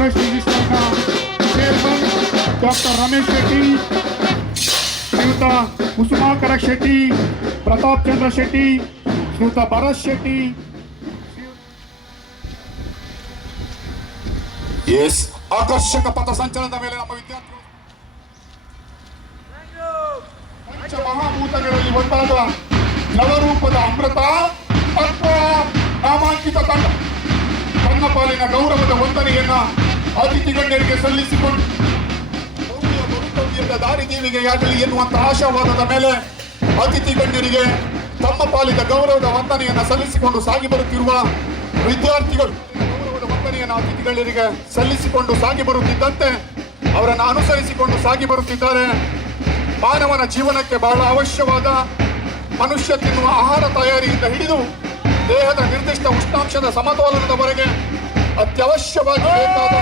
Trust ರಿಜಿಸ್ಟರ್ನ chairman doctor Ramesh Shetty, ಶ್ರೀಯುತ ಕುಸುಮಾಕರ ಶೆಟ್ಟಿ, ಪ್ರತಾಪ್ ಚಂದ್ರ ಶೆಟ್ಟಿ, ಶ್ರೀಯುತ ಭರತ್ ಶೆಟ್ಟಿ. ಎಸ್ ಆಕರ್ಷಕ ಪಥಸಂಚಲನದ ಮೇಲೆ ನಮ್ಮ ವಿದ್ಯಾರ್ಥಿಗಳು ಪಂಚ ಮಹಾಭೂತಗಳಲ್ಲಿ ಒಂದಾದ ನವರೂಪದ ಅಮೃತ ಅಥವಾ ನಾಮಾಂಕಿತ ತಂಡ ತನ್ನ ಪಾಲಿನ ಗೌರವದ ವಂದನೆಯನ್ನ ಅತಿಥಿ ಗಣ್ಯರಿಗೆ ಸಲ್ಲಿಸಿಕೊಂಡು ಭವಿಷ್ಯದ ದಾರಿದೀವಿಗೆಯಾಗಲಿ ಎನ್ನುವಂತಹ ಆಶಾವಾದದ ಮೇಲೆ ಅತಿಥಿ ಗಣ್ಯರಿಗೆ ತಮ್ಮ ಪಾಲಿನ ಗೌರವದ ವಂದನೆಯನ್ನ ಸಲ್ಲಿಸಿಕೊಂಡು ಸಾಗಿ ಬರುತ್ತಿರುವ ವಿದ್ಯಾರ್ಥಿಗಳು ಗೌರವದ ವಂದನೆಯನ್ನು ಅತಿಥಿ ಗಣ್ಯರಿಗೆ ಸಲ್ಲಿಸಿಕೊಂಡು ಸಾಗಿ ಬರುತ್ತಿದ್ದಂತೆ ಅವರನ್ನು ಅನುಸರಿಸಿಕೊಂಡು ಸಾಗಿ ಬರುತ್ತಿದ್ದಾರೆ. ಮಾನವನ ಜೀವನಕ್ಕೆ ಬಹಳ ಅವಶ್ಯವಾದ ಮನುಷ್ಯ ತಿನ್ನುವ ಆಹಾರ ತಯಾರಿಯಿಂದ ಹಿಡಿದು ದೇಹದ ನಿರ್ದಿಷ್ಟ ಉಷ್ಣಾಂಶದ ಸಮತೋಲನದವರೆಗೆ ಅತ್ಯವಶ್ಯವಾಗಿ ಬೇಕಾದ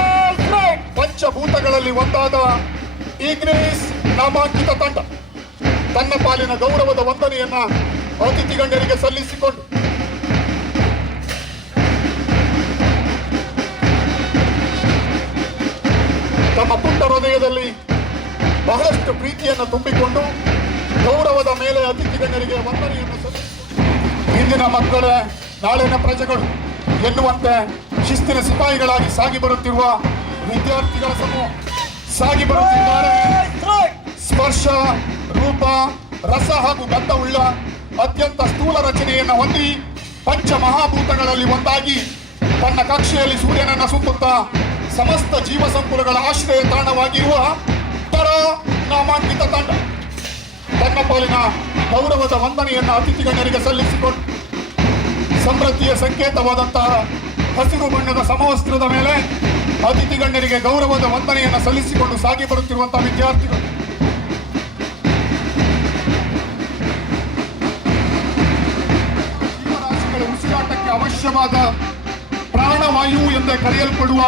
ಪಂಚಭೂತಗಳಲ್ಲಿ ಒಂದಾದ ಈಗ್ನೇಸ್ ನಾಮಾಂಕಿತ ತಂಡ ತನ್ನ ಪಾಲಿನ ಗೌರವದ ವಂದನೆಯನ್ನ ಅತಿಥಿ ಗಣ್ಯರಿಗೆ ಸಲ್ಲಿಸಿಕೊಂಡು ತಮ್ಮ ಪುಟ್ಟ ಹೃದಯದಲ್ಲಿ ಬಹಳಷ್ಟು ಪ್ರೀತಿಯನ್ನು ತುಂಬಿಕೊಂಡು ಗೌರವದ ಮೇಲೆ ಅತಿಥಿ ಗಣ್ಯರಿಗೆ ವಂದನೆಯನ್ನು ಸಲ್ಲಿಸಿಕೊಂಡು ಇಂದಿನ ಮಕ್ಕಳೇ ನಾಳಿನ ಪ್ರಜೆಗಳು ಎನ್ನುವಂತೆ ಶಿಸ್ತಿನ ಸಿಪಾಯಿಗಳಾಗಿ ಸಾಗಿ ಬರುತ್ತಿರುವ ವಿದ್ಯಾರ್ಥಿಗಳ ಸಮೂಹ ಸಾಗಿ ಬರುತ್ತಿದ್ದಾರೆ. ಸ್ಪರ್ಶ, ರೂಪ, ರಸ ಹಾಗೂ ಗಂಧವುಳ್ಳ ಅತ್ಯಂತ ಸ್ಥೂಲ ರಚನೆಯನ್ನು ಹೊಂದಿ ಪಂಚ ಮಹಾಭೂತಗಳಲ್ಲಿ ಒಂದಾಗಿ ತನ್ನ ಕಕ್ಷೆಯಲ್ಲಿ ಸೂರ್ಯನನ್ನು ಸುತ್ತುತ್ತಾ ಸಮಸ್ತ ಜೀವ ಸಂಕುಲಗಳ ಆಶ್ರಯ ತಾಣವಾಗಿರುವ ತರ ನಾಮಾಂಕಿತ ತಂಡ ತನ್ನ ಪಾಲಿನ ಗೌರವದ ವಂದನೆಯನ್ನು ಅತಿಥಿ ಗಣ್ಯರಿಗೆ ಸಲ್ಲಿಸಿಕೊಂಡು ಸಮೃದ್ಧಿಯ ಸಂಕೇತವಾದಂತಹ ಹಸಿರು ಬಣ್ಣದ ಸಮವಸ್ತ್ರದ ಮೇಲೆ ಅತಿಥಿ ಗಣ್ಯರಿಗೆ ಗೌರವದ ವಂದನೆಯನ್ನು ಸಲ್ಲಿಸಿಕೊಂಡು ಸಾಗಿ ಬರುತ್ತಿರುವಂತಹ ವಿದ್ಯಾರ್ಥಿಗಳು ಜೀವರಾಶಿಗಳ ಉಸಿರಾಟಕ್ಕೆ ಅವಶ್ಯವಾದ ಪ್ರಾಣವಾಯು ಎಂದೇ ಕರೆಯಲ್ಪಡುವ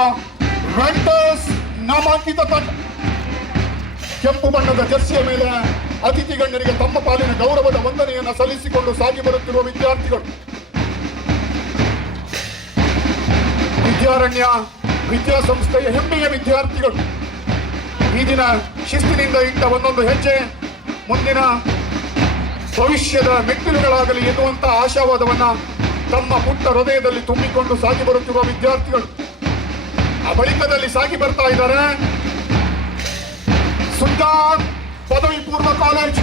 ವೆಂಟರ್ಸ್ ನಾಮಾಂಕಿತ ತಂಡ ಕೆಂಪು ಬಣ್ಣದ ಜರ್ಸಿಯ ಮೇಲೆ ಅತಿಥಿ ಗಣ್ಯರಿಗೆ ತಮ್ಮ ಪಾಲಿನ ಗೌರವದ ವಂದನೆಯನ್ನು ಸಲ್ಲಿಸಿಕೊಂಡು ಸಾಗಿ ಬರುತ್ತಿರುವ ವಿದ್ಯಾರ್ಥಿಗಳು ವಿದ್ಯಾರಣ್ಯ ವಿದ್ಯಾಸಂಸ್ಥೆಯ ಹೆಮ್ಮೆಯ ವಿದ್ಯಾರ್ಥಿಗಳು ಈ ದಿನ ಶಿಸ್ತಿನಿಂದ ಇಟ್ಟ ಒಂದೊಂದು ಹೆಜ್ಜೆ ಮುಂದಿನ ಭವಿಷ್ಯದ ಮೆಟ್ಟಿಲುಗಳಾಗಲಿ ಎನ್ನುವಂತಹ ಆಶಾವಾದವನ್ನ ತಮ್ಮ ಪುಟ್ಟ ಹೃದಯದಲ್ಲಿ ತುಂಬಿಕೊಂಡು ಸಾಗಿ ಬರುತ್ತಿರುವ ವಿದ್ಯಾರ್ಥಿಗಳು ಆ ಬಳಿಕದಲ್ಲಿ ಸಾಗಿ ಬರ್ತಾ ಇದ್ದಾರೆ ಸುಲ್ತಾನ್ ಪದವಿ ಪೂರ್ವ ಕಾಲೇಜ್.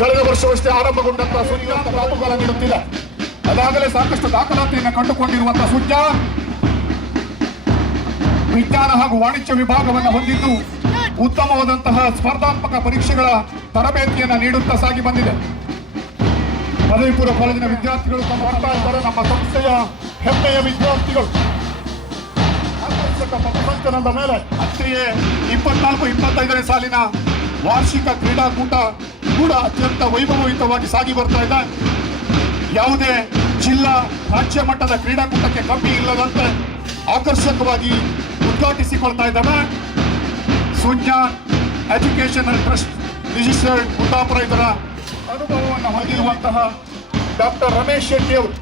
ಕಳೆದ ವರ್ಷವಷ್ಟೇ ಆರಂಭಗೊಂಡಂತಹ ಸುಲ್ತಾನ್ ದಾಖಲ ನೀಡುತ್ತಿಲ್ಲ. ಅದಾಗಲೇ ಸಾಕಷ್ಟು ದಾಖಲಾತಿಯನ್ನು ಕಂಡುಕೊಂಡಿರುವಂತಹ ಸುಲ್ತಾನ್ ವಿಜ್ಞಾನ ಹಾಗೂ ವಾಣಿಜ್ಯ ವಿಭಾಗವನ್ನು ಹೊಂದಿದ್ದು ಉತ್ತಮವಾದಂತಹ ಸ್ಪರ್ಧಾತ್ಮಕ ಪರೀಕ್ಷೆಗಳ ತರಬೇತಿಯನ್ನು ನೀಡುತ್ತಾ ಸಾಗಿ ಬಂದಿದೆ. ಪದವಿ ಪೂರ್ವ ಕಾಲೇಜಿನ ವಿದ್ಯಾರ್ಥಿಗಳು ತಮ್ಮ ಬರ್ತಾ ಇದ್ದಾರೆ. ನಮ್ಮ ಸಂಸ್ಥೆಯ ಹೆಮ್ಮೆಯ ವಿದ್ಯಾರ್ಥಿಗಳು ಪಥಸಂಚಲನದ ಮೇಲೆ ಅಂತೆಯೇ 24-25ನೇ ಸಾಲಿನ ವಾರ್ಷಿಕ ಕ್ರೀಡಾಕೂಟ ಕೂಡ ಅತ್ಯಂತ ವೈಭವಯುತವಾಗಿ ಸಾಗಿ ಬರ್ತಾ ಇದೆ. ಯಾವುದೇ ಜಿಲ್ಲಾ ರಾಜ್ಯ ಮಟ್ಟದ ಕ್ರೀಡಾಕೂಟಕ್ಕೆ ಕಮ್ಮಿ ಇಲ್ಲದಂತೆ ಆಕರ್ಷಕವಾಗಿ ಉದ್ಘಾಟಿಸಿಕೊಳ್ತಾ ಇದ್ದಾರೆ. Sujnan educational trust registered Kundapura ಇದರ ಅನುಭವವನ್ನು ಹೊಂದಿರುವಂತಹ ಡಾಕ್ಟರ್ ರಮೇಶ್ ಶೆಟ್ಟಿ ಅವರು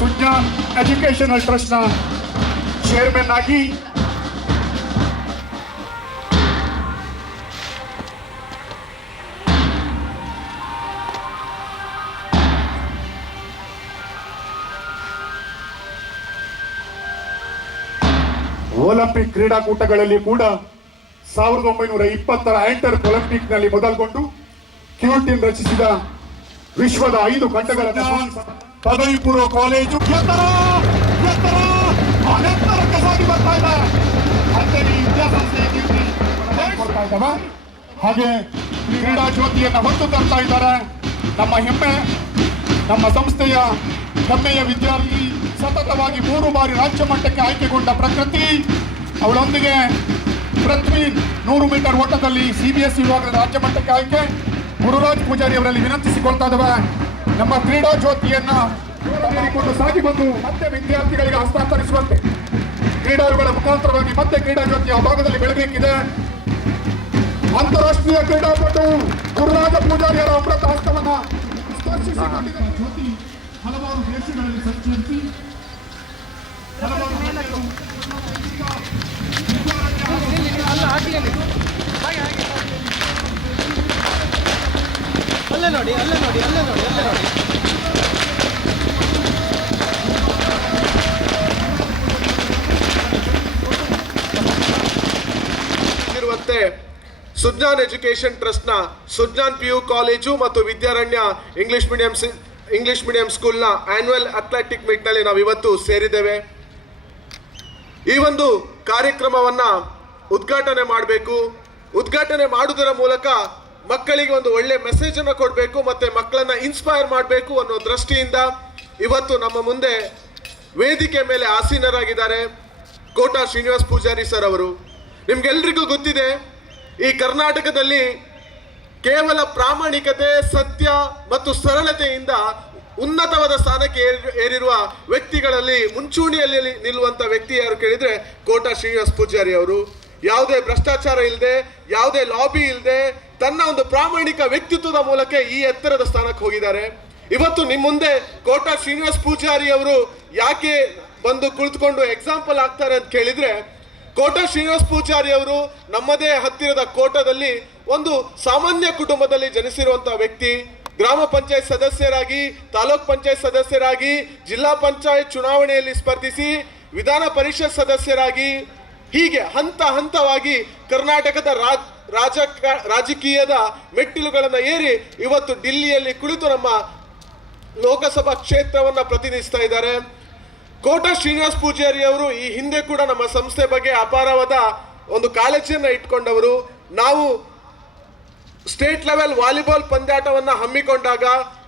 ಸುಜ್ಞಾನ್ ಎಜುಕೇಶನಲ್ ಟ್ರಸ್ಟ್ನ ಚೇರ್ಮನ್ ಆಗಿ ಒಲಿಂಪಿಕ್ ಕ್ರೀಡಾಕೂಟಗಳಲ್ಲಿ ಕೂಡ 1920ರ ಆಂಟರ್ ಒಲಿಂಪಿಕ್ನಲ್ಲಿ ಮೊದಲುಗೊಂಡು ಕ್ಯೂಟಿನ್ ರಚಿಸಿದ ವಿಶ್ವದ 5 ಖಂಡಗಳ ಪದವಿ ಪೂರ್ವ ಕಾಲೇಜು ಎತ್ತರಕ್ಕೆ ಸಾಗಿ ಬರ್ತಾ ಇದ್ದಾರೆ. ಹಾಗೆ ಕ್ರೀಡಾ ಜ್ಯೋತಿಯನ್ನು ಹೊತ್ತು ತರ್ತಾ ಇದ್ದಾರೆ. ನಮ್ಮ ಹೆಮ್ಮೆ, ನಮ್ಮ ಸಂಸ್ಥೆಯ ಹೆಮ್ಮೆಯ ವಿದ್ಯಾರ್ಥಿ, ಸತತವಾಗಿ 3 ಬಾರಿ ರಾಜ್ಯ ಮಟ್ಟಕ್ಕೆ ಆಯ್ಕೆಗೊಂಡ ಪ್ರಕೃತಿ, ಅವಳೊಂದಿಗೆ ಪೃಥ್ವಿ 100 ಮೀಟರ್ ಓಟದಲ್ಲಿ CBSE ವಿಭಾಗದ ರಾಜ್ಯ ಮಟ್ಟಕ್ಕೆ ಆಯ್ಕೆ. ಗುರುರಾಜ್ ಪೂಜಾರಿ ಅವರಲ್ಲಿ ವಿನಂತಿಸಿಕೊಳ್ತಾ ಇದ್ದಾವೆ ನಮ್ಮ ಕ್ರೀಡಾ ಜ್ಯೋತಿಯನ್ನ ತೆಗೆದುಕೊಂಡು ಸಾಗಿ ಬಂದು ಮತ್ತೆ ವಿದ್ಯಾರ್ಥಿಗಳಿಗೆ ಹಸ್ತಾಂತರಿಸುವಂತೆ ಕ್ರೀಡಾಳುಗಳ ಮುಖಾಂತರವಾಗಿ ಮತ್ತೆ ಕ್ರೀಡಾ ಜ್ಯೋತಿ ಆ ಭಾಗದಲ್ಲಿ ಬೆಳಬೇಕಿದೆ. ಅಂತಾರಾಷ್ಟ್ರೀಯ ಕ್ರೀಡಾಪಟು ಗುರುರಾಜ ಪೂಜಾರಿಯರ ಅಮೃತ ಹಸ್ತವನ್ನ ಸ್ಪರ್ಶಿಸಿಕೊಂಡಿದ್ದ ಜ್ಯೋತಿ ಹಲವಾರು ದೇಶಗಳಲ್ಲಿ ಸಂಚರಿಸಿ ಹಲವಾರು ಅಲ್ಲೇ ನೋಡಿ ಇರುವಂತೆ ಸುಜ್ಞಾನ್ ಎಜುಕೇಶನ್ ಟ್ರಸ್ಟ್ನ ಸುಜ್ಞಾನ್ PU ಕಾಲೇಜು ಮತ್ತು ವಿದ್ಯಾರಣ್ಯ ಇಂಗ್ಲಿಷ್ ಮೀಡಿಯಂ ಸ್ಕೂಲ್ನ ಆನ್ಯುವಲ್ ಅಥ್ಲೆಟಿಕ್ ಮೀಟ್ನಲ್ಲಿ ನಾವು ಇವತ್ತು ಸೇರಿದ್ದೇವೆ. ಈ ಒಂದು ಕಾರ್ಯಕ್ರಮವನ್ನ ಉದ್ಘಾಟನೆ ಮಾಡಬೇಕು. ಉದ್ಘಾಟನೆ ಮಾಡುವುದರ ಮೂಲಕ ಮಕ್ಕಳಿಗೆ ಒಂದು ಒಳ್ಳೆ ಮೆಸೇಜ್ ಅನ್ನು ಕೊಡಬೇಕು ಮತ್ತೆ ಮಕ್ಕಳನ್ನ ಇನ್ಸ್ಪೈರ್ ಮಾಡಬೇಕು ಅನ್ನೋ ದೃಷ್ಟಿಯಿಂದ ಇವತ್ತು ನಮ್ಮ ಮುಂದೆ ವೇದಿಕೆ ಮೇಲೆ ಆಸೀನರಾಗಿದ್ದಾರೆ ಕೋಟಾ ಶ್ರೀನಿವಾಸ್ ಪೂಜಾರಿ ಸರ್ ಅವರು. ನಿಮ್ಗೆಲ್ರಿಗೂ ಗೊತ್ತಿದೆ, ಈ ಕರ್ನಾಟಕದಲ್ಲಿ ಕೇವಲ ಪ್ರಾಮಾಣಿಕತೆ, ಸತ್ಯ ಮತ್ತು ಸರಳತೆಯಿಂದ ಉನ್ನತವಾದ ಸ್ಥಾನಕ್ಕೆ ಏರಿರುವ ವ್ಯಕ್ತಿಗಳಲ್ಲಿ ಮುಂಚೂಣಿಯಲ್ಲಿ ನಿಲ್ಲುವಂತ ವ್ಯಕ್ತಿ ಯಾರು ಕೇಳಿದ್ರೆ ಕೋಟಾ ಶ್ರೀನಿವಾಸ್ ಪೂಜಾರಿ ಅವರು. ಯಾವುದೇ ಭ್ರಷ್ಟಾಚಾರ ಇಲ್ಲದೆ, ಯಾವುದೇ ಲಾಬಿ ಇಲ್ಲದೆ, ತನ್ನ ಒಂದು ಪ್ರಾಮಾಣಿಕ ವ್ಯಕ್ತಿತ್ವದ ಮೂಲಕ ಈ ಎತ್ತರದ ಸ್ಥಾನಕ್ಕೆ ಹೋಗಿದ್ದಾರೆ. ಇವತ್ತು ನಿಮ್ಮ ಮುಂದೆ ಕೋಟಾ ಶ್ರೀನಿವಾಸ್ ಪೂಜಾರಿ ಅವರು ಯಾಕೆ ಬಂದು ಕುಳಿತುಕೊಂಡು ಎಕ್ಸಾಂಪಲ್ ಆಗ್ತಾರೆ ಅಂತ ಕೇಳಿದ್ರೆ, ಕೋಟಾ ಶ್ರೀನಿವಾಸ್ ಪೂಜಾರಿ ಅವರು ನಮ್ಮದೇ ಹತ್ತಿರದ ಕೋಟದಲ್ಲಿ ಒಂದು ಸಾಮಾನ್ಯ ಕುಟುಂಬದಲ್ಲಿ ಜನಿಸಿರುವಂತಹ ವ್ಯಕ್ತಿ. ಗ್ರಾಮ ಪಂಚಾಯತ್ ಸದಸ್ಯರಾಗಿ, ತಾಲೂಕ್ ಪಂಚಾಯತ್ ಸದಸ್ಯರಾಗಿ, ಜಿಲ್ಲಾ ಪಂಚಾಯತ್ ಚುನಾವಣೆಯಲ್ಲಿ ಸ್ಪರ್ಧಿಸಿ, ವಿಧಾನ ಪರಿಷತ್ ಸದಸ್ಯರಾಗಿ, ಹೀಗೆ ಹಂತ ಹಂತವಾಗಿ ಕರ್ನಾಟಕದ ರಾಜಕೀಯದ ಮೆಟ್ಟಿಲುಗಳನ್ನು ಏರಿ ಇವತ್ತು ಡಿಲ್ಲಿಯಲ್ಲಿ ಕುಳಿತು ನಮ್ಮ ಲೋಕಸಭಾ ಕ್ಷೇತ್ರವನ್ನ ಪ್ರತಿನಿಧಿಸ್ತಾ ಇದ್ದಾರೆ. ಕೋಟಾ ಶ್ರೀನಿವಾಸ್ ಪೂಜಾರಿ ಅವರು ಈ ಹಿಂದೆ ಕೂಡ ನಮ್ಮ ಸಂಸ್ಥೆ ಬಗ್ಗೆ ಅಪಾರವಾದ ಒಂದು ಕಾಳಜಿಯನ್ನ ಇಟ್ಕೊಂಡವರು. ನಾವು ಸ್ಟೇಟ್ ಲೆವೆಲ್ ವಾಲಿಬಾಲ್ ಪಂದ್ಯಾಟವನ್ನ ಹಮ್ಮಿಕೊಂಡಾಗ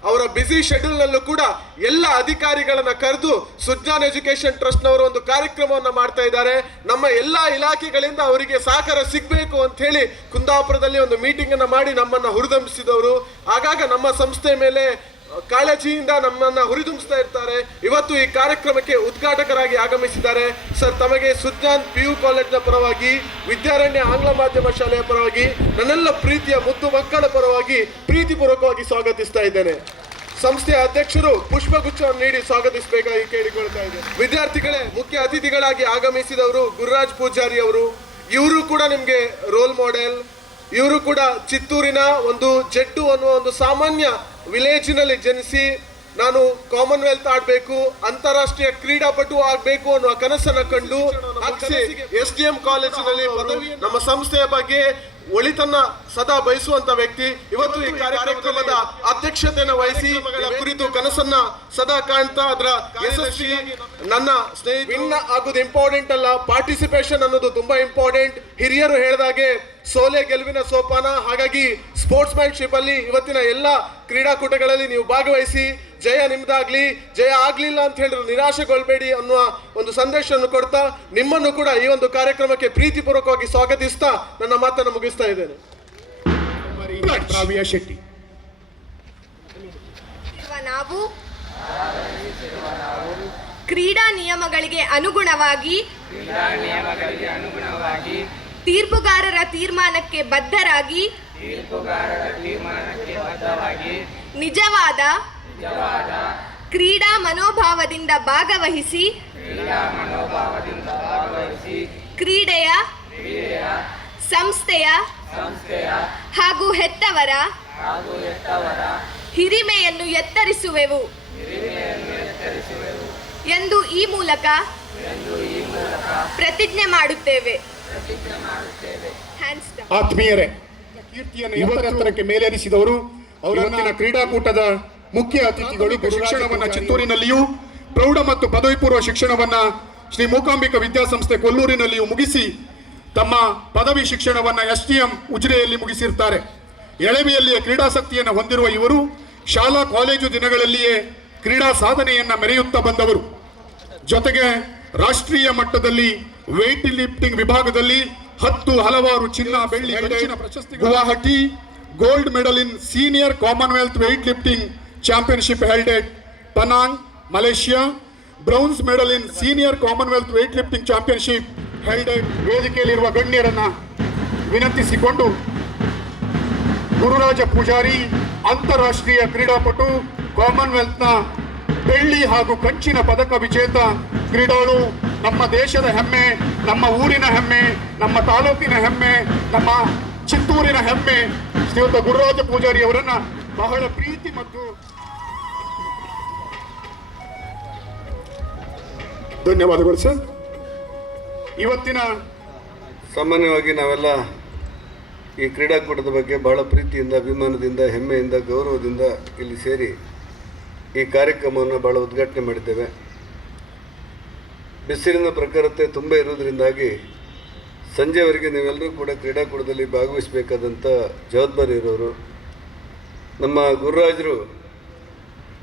ಅವರ ಬ್ಯುಸಿ ಶೆಡ್ಯೂಲ್ ನಲ್ಲೂ ಕೂಡ ಎಲ್ಲ ಅಧಿಕಾರಿಗಳನ್ನ ಕರೆದು ಸುಜ್ಞಾನ್ ಎಜುಕೇಶನ್ ಟ್ರಸ್ಟ್ ನವರು ಒಂದು ಕಾರ್ಯಕ್ರಮವನ್ನ ಮಾಡ್ತಾ ಇದ್ದಾರೆ. ನಮ್ಮ ಎಲ್ಲ ಇಲಾಖೆಗಳಿಂದ ಅವರಿಗೆ ಸಹಕಾರ ಸಿಗಬೇಕು ಅಂತ ಹೇಳಿ ಕುಂದಾಪುರದಲ್ಲಿ ಒಂದು ಮೀಟಿಂಗ್ ಅನ್ನ ಮಾಡಿ ನಮ್ಮನ್ನ ಹುರಿದುಂಬಿಸಿದವರು. ಆಗಾಗ ನಮ್ಮ ಸಂಸ್ಥೆ ಮೇಲೆ ಕಾಳಜಿಯಿಂದ ನಮ್ಮನ್ನ ಹುರಿದುಂಬಿಸ್ತಾ ಇರ್ತಾರೆ. ಇವತ್ತು ಈ ಕಾರ್ಯಕ್ರಮಕ್ಕೆ ಉದ್ಘಾಟಕರಾಗಿ ಆಗಮಿಸಿದ್ದಾರೆ. ಸರ್, ತಮಗೆ ಸುಜ್ಞಾನ್ PU ಕಾಲೇಜಿನ ಪರವಾಗಿ, ವಿದ್ಯಾರಣ್ಯ ಆಂಗ್ಲ ಮಾಧ್ಯಮ ಶಾಲೆಯ ಪರವಾಗಿ, ನನ್ನೆಲ್ಲ ಪ್ರೀತಿಯ ಮುದ್ದು ಮಕ್ಕಳ ಪರವಾಗಿ ಪ್ರೀತಿಪೂರ್ವಕವಾಗಿ ಸ್ವಾಗತಿಸ್ತಾ ಇದ್ದೇನೆ. ಸಂಸ್ಥೆಯ ಅಧ್ಯಕ್ಷರು ಪುಷ್ಪಗುಚ್ಛವನ್ನು ನೀಡಿ ಸ್ವಾಗತಿಸಬೇಕಾಗಿ ಕೇಳಿಕೊಳ್ತಾ ಇದ್ದೇನೆ. ವಿದ್ಯಾರ್ಥಿಗಳೇ, ಮುಖ್ಯ ಅತಿಥಿಗಳಾಗಿ ಆಗಮಿಸಿದವರು ಗುರುರಾಜ್ ಪೂಜಾರಿ ಅವರು. ಇವರು ಕೂಡ ನಿಮ್ಗೆ ರೋಲ್ ಮಾಡೆಲ್. ಇವರು ಕೂಡ ಚಿತ್ತೂರಿನ ಒಂದು ಜೆಟ್ಟು ಅನ್ನುವ ಒಂದು ಸಾಮಾನ್ಯ ವಿಲೇಜಿನಲ್ಲಿ ಜನಿಸಿ ನಾನು ಕಾಮನ್ವೆಲ್ತ್ ಆಡಬೇಕು, ಅಂತಾರಾಷ್ಟ್ರೀಯ ಕ್ರೀಡಾಪಟು ಆಗಬೇಕು ಅನ್ನುವ ಕನಸನ್ನ ಕಂಡು SDM ಕಾಲೇಜಿನಲ್ಲಿ ಪದವಿ, ನಮ್ಮ ಸಂಸ್ಥೆಯ ಬಗ್ಗೆ ಒಳಿತನ್ನ ಸದಾ ಬಯಸುವಂತ ವ್ಯಕ್ತಿ. ಇವತ್ತು ಈ ಕಾರ್ಯಕ್ರಮದ ಅಧ್ಯಕ್ಷತೆಯನ್ನು ವಹಿಸಿ ಕುರಿತು ಕನಸನ್ನ ಸದಾ ಕಾಣ್ತಾ ಅದರ ಯಶಸ್ವಿ ನನ್ನ ಸ್ನೇಹಿತ ವಿನ್ ಆಗೋದು ಇಂಪಾರ್ಟೆಂಟ್ ಅಲ್ಲ, ಪಾರ್ಟಿಸಿಪೇಷನ್ ಅನ್ನೋದು ತುಂಬಾ ಇಂಪಾರ್ಟೆಂಟ್. ಹಿರಿಯರು ಹೇಳಿದಾಗೆ ಸೋಲೆ ಗೆಲುವಿನ ಸೋಪಾನ. ಹಾಗಾಗಿ ಸ್ಪೋರ್ಟ್ಸ್ ಮ್ಯಾನ್ಶಿಪ್ ಅಲ್ಲಿ ಇವತ್ತಿನ ಎಲ್ಲ ಕ್ರೀಡಾಕೂಟಗಳಲ್ಲಿ ನೀವು ಭಾಗವಹಿಸಿ ಜಯ ನಿಮ್ದಾಗ್ಲಿ, ಜಯ ಆಗ್ಲಿಲ್ಲ ಅಂತ ಹೇಳಿದ್ರು ನಿರಾಶೆಗೊಳ್ಬೇಡಿ ಅನ್ನುವ ಒಂದು ಸಂದೇಶವನ್ನು ಕೊಡ್ತಾ ನಿಮ್ಮನ್ನು ಕೂಡ ಈ ಒಂದು ಕಾರ್ಯಕ್ರಮಕ್ಕೆ ಪ್ರೀತಿಪೂರ್ವಕವಾಗಿ ಸ್ವಾಗತಿಸ್ತಾ ನನ್ನ ಮಾತನ್ನು ಮುಗಿಸ್ತಾ ಇದ್ದೇನೆ. ರಾವಿಯಾ ಶೆಟ್ಟಿ. ನಾವು ಕ್ರೀಡಾ ನಿಯಮಗಳಿಗೆ ಅನುಗುಣವಾಗಿ ತೀರ್ಪುಗಾರರ ತೀರ್ಮಾನಕ್ಕೆ ಬದ್ಧರಾಗಿ ನಿಜವಾದ ಕ್ರೀಡಾ ಮನೋಭಾವದಿಂದ ಭಾಗವಹಿಸಿ ಕ್ರೀಡೆಯ ಸಂಸ್ಥೆಯ ಹಾಗೂ ಹೆತ್ತವರ ಹಿರಿಮೆಯನ್ನು ಎತ್ತರಿಸುವೆವು ಎಂದು ಈ ಮೂಲಕ ಪ್ರತಿಜ್ಞೆ ಮಾಡುತ್ತೇವೆ. ಆತ್ಮೀಯರೇ, ಕೀರ್ತಿಯನ್ನು ಎತ್ತರಕ್ಕೆ ಮೇಲೇರಿಸಿದವರು ಅವರನ್ನ ಕ್ರೀಡಾಕೂಟದ ಮುಖ್ಯ ಅತಿಥಿಗಳು. ಶಿಕ್ಷಣವನ್ನ ಚಿತ್ತೂರಿನಲ್ಲಿಯೂ, ಪ್ರೌಢ ಮತ್ತು ಪದವಿ ಪೂರ್ವ ಶಿಕ್ಷಣವನ್ನ ಶ್ರೀ ಮೂಕಾಂಬಿಕಾ ವಿದ್ಯಾಸಂಸ್ಥೆ ಕೊಲ್ಲೂರಿನಲ್ಲಿಯೂ ಮುಗಿಸಿ ತಮ್ಮ ಪದವಿ ಶಿಕ್ಷಣವನ್ನ SDM ಉಜಿರೆಯಲ್ಲಿ ಮುಗಿಸಿರ್ತಾರೆ. ಎಳವೆಯಲ್ಲಿಯೇ ಕ್ರೀಡಾಸಕ್ತಿಯನ್ನು ಹೊಂದಿರುವ ಇವರು ಶಾಲಾ ಕಾಲೇಜು ದಿನಗಳಲ್ಲಿಯೇ ಕ್ರೀಡಾ ಸಾಧನೆಯನ್ನ ಮೆರೆಯುತ್ತಾ ಬಂದವರು. ಜೊತೆಗೆ ರಾಷ್ಟ್ರೀಯ ಮಟ್ಟದಲ್ಲಿ ವೇಟ್ ಲಿಫ್ಟಿಂಗ್ ವಿಭಾಗದಲ್ಲಿ ಹಲವಾರು ಚಿನ್ನ, ಬೆಳ್ಳಿ, ಕಂಚಿನ ಪ್ರಶಸ್ತಿ. Guwahati gold medal in senior commonwealth weight lifting championship held at Penang, Malaysia. Bronze medal in senior commonwealth weight lifting championship held at. ವೇದಿಕೆಯಲ್ಲಿರುವ ಗಣ್ಯರನ್ನ ವಿನಂತಿಸಿಕೊಂಡು, ಗುರುರಾಜ ಪೂಜಾರಿ ಅಂತಾರಾಷ್ಟ್ರೀಯ ಕ್ರೀಡಾಪಟು, ಕಾಮನ್ವೆಲ್ತ್ನ ಬೆಳ್ಳಿ ಹಾಗೂ ಕಂಚಿನ ಪದಕ ವಿಜೇತ ಕ್ರೀಡಾಳು, ನಮ್ಮ ದೇಶದ ಹೆಮ್ಮೆ, ನಮ್ಮ ಊರಿನ ಹೆಮ್ಮೆ, ನಮ್ಮ ತಾಲೂಕಿನ ಹೆಮ್ಮೆ, ನಮ್ಮ ಚಿತ್ತೂರಿನ ಹೆಮ್ಮೆ ಶ್ರೀಯುತ ಗುರುರಾಜ ಪೂಜಾರಿ ಅವರನ್ನ ಬಹಳ ಪ್ರೀತಿ ಮತ್ತು ಧನ್ಯವಾದಗಳು ಸರ್. ಇವತ್ತಿನ ಸಾಮಾನ್ಯವಾಗಿ ನಾವೆಲ್ಲ ಈ ಕ್ರೀಡಾಕೂಟದ ಬಗ್ಗೆ ಬಹಳ ಪ್ರೀತಿಯಿಂದ, ಅಭಿಮಾನದಿಂದ, ಹೆಮ್ಮೆಯಿಂದ, ಗೌರವದಿಂದ ಇಲ್ಲಿ ಸೇರಿ ಈ ಕಾರ್ಯಕ್ರಮವನ್ನು ಭಾಳ ಉದ್ಘಾಟನೆ ಮಾಡಿದ್ದೇವೆ. ಬಿಸಿಲಿನ ಪ್ರಖರತೆ ತುಂಬ ಇರುವುದರಿಂದಾಗಿ ಸಂಜೆವರೆಗೆ ನೀವೆಲ್ಲರೂ ಕೂಡ ಕ್ರೀಡಾಕೂಟದಲ್ಲಿ ಭಾಗವಹಿಸಬೇಕಾದಂಥ ಜವಾಬ್ದಾರಿ ಇರೋರು. ನಮ್ಮ ಗುರುರಾಜರು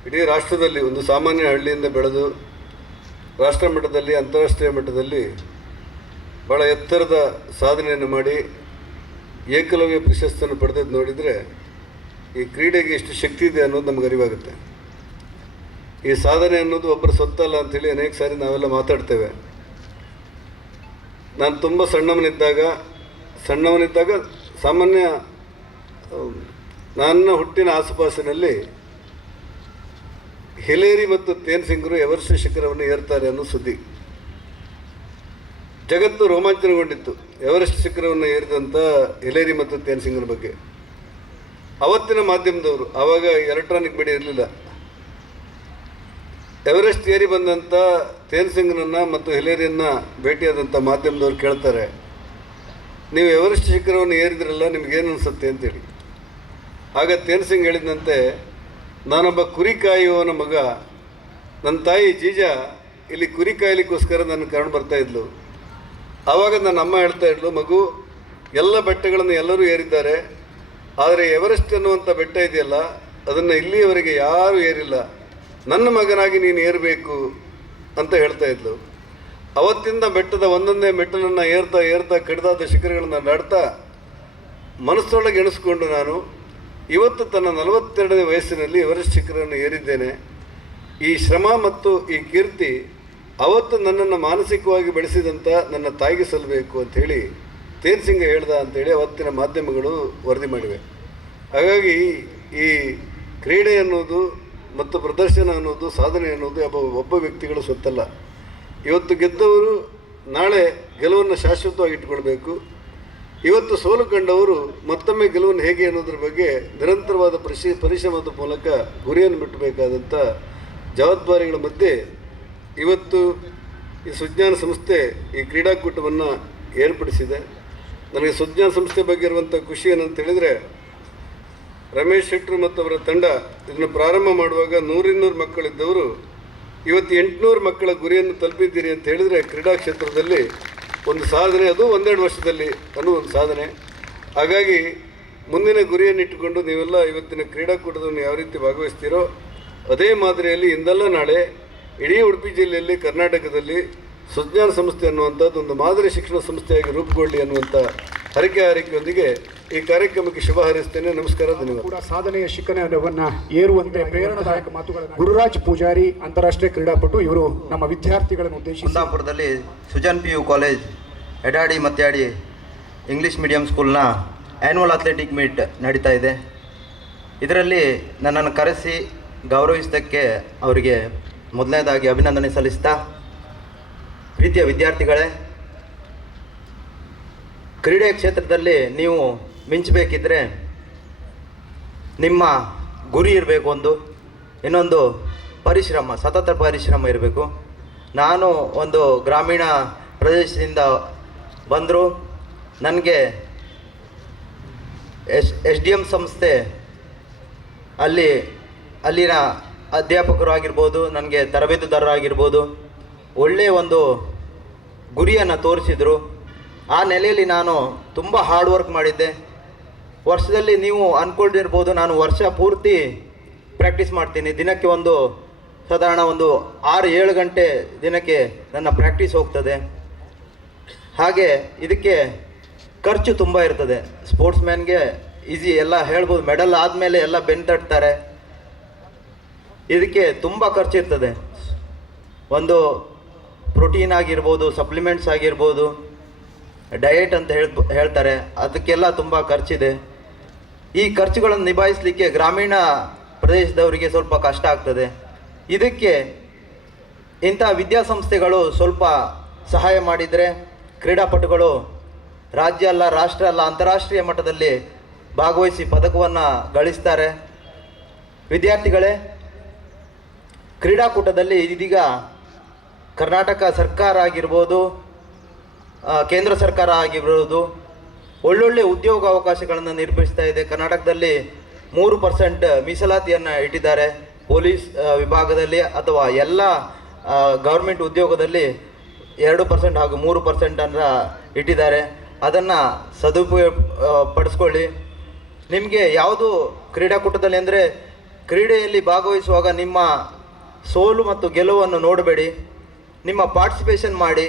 ಇಡೀ ರಾಷ್ಟ್ರದಲ್ಲಿ ಒಂದು ಸಾಮಾನ್ಯ ಹಳ್ಳಿಯಿಂದ ಬೆಳೆದು ರಾಷ್ಟ್ರ ಮಟ್ಟದಲ್ಲಿ, ಅಂತಾರಾಷ್ಟ್ರೀಯ ಮಟ್ಟದಲ್ಲಿ ಭಾಳ ಎತ್ತರದ ಸಾಧನೆಯನ್ನು ಮಾಡಿ ಏಕಲವ್ಯ ಪ್ರಶಸ್ತಿಯನ್ನು ಪಡೆದದ್ದು ನೋಡಿದರೆ ಈ ಕ್ರೀಡೆಗೆ ಎಷ್ಟು ಶಕ್ತಿ ಇದೆ ಅನ್ನೋದು ನಮಗೆ ಅರಿವಾಗುತ್ತೆ. ಈ ಸಾಧನೆ ಅನ್ನೋದು ಒಬ್ಬರ ಸೊತ್ತಲ್ಲ ಅಂಥೇಳಿ ಅನೇಕ ಸಾರಿ ನಾವೆಲ್ಲ ಮಾತಾಡ್ತೇವೆ. ನಾನು ತುಂಬ ಸಣ್ಣವನಿದ್ದಾಗ ಸಾಮಾನ್ಯ ನನ್ನ ಹುಟ್ಟಿನ ಆಸುಪಾಸಿನಲ್ಲಿ ಹಿಲೇರಿ ಮತ್ತು ತೇನ್ ಸಿಂಗ್ರು ಎವರೆಸ್ಟ್ ಶಿಖರವನ್ನು ಏರ್ತಾರೆ ಅನ್ನೋ ಸುದ್ದಿ. ಜಗತ್ತು ರೋಮಾಂಚನಗೊಂಡಿತ್ತು ಎವರೆಸ್ಟ್ ಶಿಖರವನ್ನು ಏರಿದಂಥ ಹಿಲೇರಿ ಮತ್ತು ತೇನ್ ಸಿಂಗ್ರ ಬಗ್ಗೆ. ಅವತ್ತಿನ ಮಾಧ್ಯಮದವರು, ಆವಾಗ ಎಲೆಕ್ಟ್ರಾನಿಕ್ ಮೀಡಿಯಾ ಇರಲಿಲ್ಲ, ಎವರೆಸ್ಟ್ ಏರಿ ಬಂದಂಥ ತೇನ್ ಸಿಂಗ್ನನ್ನು ಮತ್ತು ಹಿಲೇರಿಯನ್ನು ಭೇಟಿಯಾದಂಥ ಮಾಧ್ಯಮದವ್ರು ಕೇಳ್ತಾರೆ, ನೀವು ಎವರೆಸ್ಟ್ ಶಿಖರವನ್ನು ಏರಿದ್ರಲ್ಲ, ನಿಮಗೇನು ಅನಿಸುತ್ತೆ ಅಂತೇಳಿ. ಆಗ ತೇನ್ ಸಿಂಗ್ ಹೇಳಿದಂತೆ, ನಾನೊಬ್ಬ ಕುರಿ ಕಾಯುವವನ ಮಗ, ನನ್ನ ತಾಯಿ ಜೀಜಾ ಇಲ್ಲಿ ಕುರಿ ಕಾಯಲಿಕ್ಕೋಸ್ಕರ ನನ್ನ ಕರ್ಕೊಂಡು ಬರ್ತಾಯಿದ್ಲು. ಆವಾಗ ನನ್ನ ಅಮ್ಮ ಹೇಳ್ತಾ ಇದ್ಲು, ಮಗು, ಎಲ್ಲ ಬೆಟ್ಟಗಳನ್ನು ಎಲ್ಲರೂ ಏರಿದ್ದಾರೆ, ಆದರೆ ಎವರೆಸ್ಟ್ ಅನ್ನುವಂಥ ಬೆಟ್ಟ ಇದೆಯಲ್ಲ, ಅದನ್ನು ಇಲ್ಲಿಯವರೆಗೆ ಯಾರೂ ಏರಿಲ್ಲ, ನನ್ನ ಮಗನಾಗಿ ನೀನು ಏರಬೇಕು ಅಂತ ಹೇಳ್ತಾ ಇದ್ಲು. ಅವತ್ತಿಂದ ಬೆಟ್ಟದ ಒಂದೊಂದೇ ಮೆಟ್ಟಲನ್ನು ಏರ್ತಾ ಏರ್ತಾ ಕಡಿದಾದ ಶಿಖರಗಳನ್ನು ದಾಡ್ತಾ ಮನಸ್ಸೊಳಗೆ ಎಣಿಸ್ಕೊಂಡು ನಾನು ಇವತ್ತು ತನ್ನ 42ನೇ ವಯಸ್ಸಿನಲ್ಲಿ ಎವರೆಸ್ಟ್ ಶಿಖರವನ್ನು ಏರಿದ್ದೇನೆ. ಈ ಶ್ರಮ ಮತ್ತು ಈ ಕೀರ್ತಿ ಅವತ್ತು ನನ್ನನ್ನು ಮಾನಸಿಕವಾಗಿ ಬೆಳೆಸಿದಂಥ ನನ್ನ ತಾಯಿಗೆ ಸಲ್ಲಬೇಕು ಅಂಥೇಳಿ ತೇನ್ ಸಿಂಗ್ ಹೇಳ್ದ ಅಂಥೇಳಿ ಅವತ್ತಿನ ಮಾಧ್ಯಮಗಳು ವರದಿ ಮಾಡಿವೆ. ಹಾಗಾಗಿ ಈ ಕ್ರೀಡೆ ಅನ್ನೋದು ಮತ್ತು ಪ್ರದರ್ಶನ ಅನ್ನೋದು, ಸಾಧನೆ ಅನ್ನೋದು ಒಬ್ಬ ವ್ಯಕ್ತಿಗಳ ಸೊತ್ತಲ್ಲ. ಇವತ್ತು ಗೆದ್ದವರು ನಾಳೆ ಗೆಲುವನ್ನು ಶಾಶ್ವತವಾಗಿ ಇಟ್ಕೊಳ್ಬೇಕು. ಇವತ್ತು ಸೋಲು ಕಂಡವರು ಮತ್ತೊಮ್ಮೆ ಗೆಲುವನ್ನು ಹೇಗೆ ಅನ್ನೋದ್ರ ಬಗ್ಗೆ ನಿರಂತರವಾದ ಪರಿಶ್ರಮದ ಮೂಲಕ ಗುರಿಯನ್ನು ಮುಟ್ಟಬೇಕಾದಂಥ ಜವಾಬ್ದಾರಿಗಳ ಮಧ್ಯೆ ಇವತ್ತು ಈ ಸುಜ್ಞಾನ ಸಂಸ್ಥೆ ಈ ಕ್ರೀಡಾಕೂಟವನ್ನು ಏರ್ಪಡಿಸಿದೆ. ನನಗೆ ಸುಜ್ಞಾನ ಸಂಸ್ಥೆ ಬಗ್ಗೆ ಇರುವಂಥ ಖುಷಿ ಏನಂತ ಹೇಳಿದರೆ, ರಮೇಶ್ ಶೆಟ್ಟರು ಮತ್ತು ಅವರ ತಂಡ ಇದನ್ನು ಪ್ರಾರಂಭ ಮಾಡುವಾಗ 100-200 ಮಕ್ಕಳಿದ್ದವರು ಇವತ್ತು 800 ಮಕ್ಕಳ ಗುರಿಯನ್ನು ತಲುಪಿದ್ದೀರಿ ಅಂತ ಹೇಳಿದರೆ ಕ್ರೀಡಾ ಕ್ಷೇತ್ರದಲ್ಲಿ ಒಂದು ಸಾಧನೆ, ಅದು 1-2 ವರ್ಷದಲ್ಲಿ ಅನ್ನೋ ಒಂದು ಸಾಧನೆ. ಹಾಗಾಗಿ ಮುಂದಿನ ಗುರಿಯನ್ನು ಇಟ್ಟುಕೊಂಡು ನೀವೆಲ್ಲ ಇವತ್ತಿನ ಕ್ರೀಡಾಕೂಟದಲ್ಲಿ ಯಾವ ರೀತಿ ಭಾಗವಹಿಸ್ತೀರೋ ಅದೇ ಮಾದರಿಯಲ್ಲಿ ಇಂದಲ್ಲ ನಾಳೆ ಇಡೀ ಉಡುಪಿ ಜಿಲ್ಲೆಯಲ್ಲಿ, ಕರ್ನಾಟಕದಲ್ಲಿ ಸುಜ್ಞಾನ ಸಂಸ್ಥೆ ಅನ್ನುವಂಥದ್ದು ಒಂದು ಮಾದರಿ ಶಿಕ್ಷಣ ಸಂಸ್ಥೆಯಾಗಿ ರೂಪುಗೊಳ್ಳಿ ಅನ್ನುವಂಥ ಹಾರೈಕೆಯೊಂದಿಗೆ ಈ ಕಾರ್ಯಕ್ರಮಕ್ಕೆ ಶುಭ ಹಾರೈಸ್ತೇನೆ. ನಮಸ್ಕಾರ, ಧನ್ಯವಾದ. ಕೂಡ ಸಾಧನೆಯ ಶಿಖರವನ್ನು ಏರುವಂತೆ ಪ್ರೇರಣಾದಾಯಕ ಮಾತುಗಳನ್ನು ಗುರುರಾಜ್ ಪೂಜಾರಿ, ಅಂತಾರಾಷ್ಟ್ರೀಯ ಕ್ರೀಡಾಪಟು, ಇವರು ನಮ್ಮ ವಿದ್ಯಾರ್ಥಿಗಳನ್ನು ಉದ್ದೇಶಿಸಿ ಕುಂದಾಪುರದಲ್ಲಿ Sujan PU college Edadi Matyadi English medium ಸ್ಕೂಲ್ನ ಆ್ಯನ್ಯುವಲ್ ಅಥ್ಲೆಟಿಕ್ ಮೀಟ್ ನಡೀತಾ ಇದೆ. ಇದರಲ್ಲಿ ನನ್ನನ್ನು ಕರೆಸಿ ಗೌರವಿಸಿದ್ದಕ್ಕೆ ಅವರಿಗೆ ಮೊದಲನೇದಾಗಿ ಅಭಿನಂದನೆ ಸಲ್ಲಿಸ್ತಾ, ಪ್ರೀತಿಯ ವಿದ್ಯಾರ್ಥಿಗಳೇ, ಕ್ರೀಡೆ ಕ್ಷೇತ್ರದಲ್ಲಿ ನೀವು ಮಿಂಚಬೇಕಿದ್ರೆ ನಿಮ್ಮ ಗುರಿ ಇರಬೇಕು, ಇನ್ನೊಂದು ಪರಿಶ್ರಮ, ಸತತ ಪರಿಶ್ರಮ ಇರಬೇಕು. ನಾನು ಒಂದು ಗ್ರಾಮೀಣ ಪ್ರದೇಶದಿಂದ ಬಂದರೂ ನನಗೆ SDM ಸಂಸ್ಥೆ ಅಲ್ಲಿನ ಅಧ್ಯಾಪಕರು ಆಗಿರ್ಬೋದು, ನನಗೆ ತರಬೇತುದಾರರಾಗಿರ್ಬೋದು, ಒಳ್ಳೆಯ ಒಂದು ಗುರಿಯನ್ನು ತೋರಿಸಿದರು. ಆ ನೆಲೆಯಲ್ಲಿ ನಾನು ತುಂಬ ಹಾರ್ಡ್ ವರ್ಕ್ ಮಾಡಿದ್ದೆ. ವರ್ಷದಲ್ಲಿ ನೀವು ಅಂದ್ಕೊಂಡಿರ್ಬೋದು, ನಾನು ವರ್ಷ ಪೂರ್ತಿ ಪ್ರಾಕ್ಟೀಸ್ ಮಾಡ್ತೀನಿ. ದಿನಕ್ಕೆ ಸಾಧಾರಣ 6-7 ಗಂಟೆ ದಿನಕ್ಕೆ ನನ್ನ ಪ್ರಾಕ್ಟೀಸ್ ಹೋಗ್ತದೆ. ಹಾಗೆ ಇದಕ್ಕೆ ಖರ್ಚು ತುಂಬ ಇರ್ತದೆ. ಸ್ಪೋರ್ಟ್ಸ್ ಮ್ಯಾನ್ಗೆ ಈಸಿ ಎಲ್ಲ ಹೇಳ್ಬೋದು, ಮೆಡಲ್ ಆದಮೇಲೆ ಎಲ್ಲ ಬೆನ್ನು ತಟ್ತಾರೆ. ಇದಕ್ಕೆ ತುಂಬ ಖರ್ಚಿರ್ತದೆ. ಒಂದು ಪ್ರೋಟೀನ್ ಆಗಿರ್ಬೋದು, ಸಪ್ಲಿಮೆಂಟ್ಸ್ ಆಗಿರ್ಬೋದು, ಡಯಟ್ ಅಂತ ಹೇಳ್ತಾರೆ, ಅದಕ್ಕೆಲ್ಲ ತುಂಬ ಖರ್ಚಿದೆ. ಈ ಖರ್ಚುಗಳನ್ನು ನಿಭಾಯಿಸಲಿಕ್ಕೆ ಗ್ರಾಮೀಣ ಪ್ರದೇಶದವರಿಗೆ ಸ್ವಲ್ಪ ಕಷ್ಟ ಆಗ್ತದೆ. ಇದಕ್ಕೆ ಇಂಥ ವಿದ್ಯಾಸಂಸ್ಥೆಗಳು ಸ್ವಲ್ಪ ಸಹಾಯ ಮಾಡಿದರೆ ಕ್ರೀಡಾಪಟುಗಳು ರಾಜ್ಯ ಅಲ್ಲ, ರಾಷ್ಟ್ರ ಅಲ್ಲ, ಅಂತಾರಾಷ್ಟ್ರೀಯ ಮಟ್ಟದಲ್ಲಿ ಭಾಗವಹಿಸಿ ಪದಕವನ್ನು ಗಳಿಸ್ತಾರೆ. ವಿದ್ಯಾರ್ಥಿಗಳೇ, ಕ್ರೀಡಾಕೂಟದಲ್ಲಿ ಇದೀಗ ಕರ್ನಾಟಕ ಸರ್ಕಾರ ಆಗಿರ್ಬೋದು, ಕೇಂದ್ರ ಸರ್ಕಾರ ಆಗಿರ್ಬೋದು, ಒಳ್ಳೊಳ್ಳೆ ಉದ್ಯೋಗ ಅವಕಾಶಗಳನ್ನು ನಿರ್ಮಿಸ್ತಾ ಇದೆ. ಕರ್ನಾಟಕದಲ್ಲಿ 3% ಮೀಸಲಾತಿಯನ್ನು ಇಟ್ಟಿದ್ದಾರೆ. ಪೊಲೀಸ್ ವಿಭಾಗದಲ್ಲಿ ಅಥವಾ ಎಲ್ಲ ಗೌರ್ಮೆಂಟ್ ಉದ್ಯೋಗದಲ್ಲಿ 2% ಹಾಗೂ 3% ಅಂತ ಇಟ್ಟಿದ್ದಾರೆ. ಅದನ್ನು ಸದುಪಯೋಗ ಪಡಿಸ್ಕೊಳ್ಳಿ. ನಿಮಗೆ ಯಾವುದು ಕ್ರೀಡಾಕೂಟದಲ್ಲಿ ಅಂದರೆ ಕ್ರೀಡೆಯಲ್ಲಿ ಭಾಗವಹಿಸುವಾಗ ನಿಮ್ಮ ಸೋಲು ಮತ್ತು ಗೆಲುವನ್ನು ನೋಡಬೇಡಿ, ನಿಮ್ಮ ಪಾರ್ಟಿಸಿಪೇಷನ್ ಮಾಡಿ.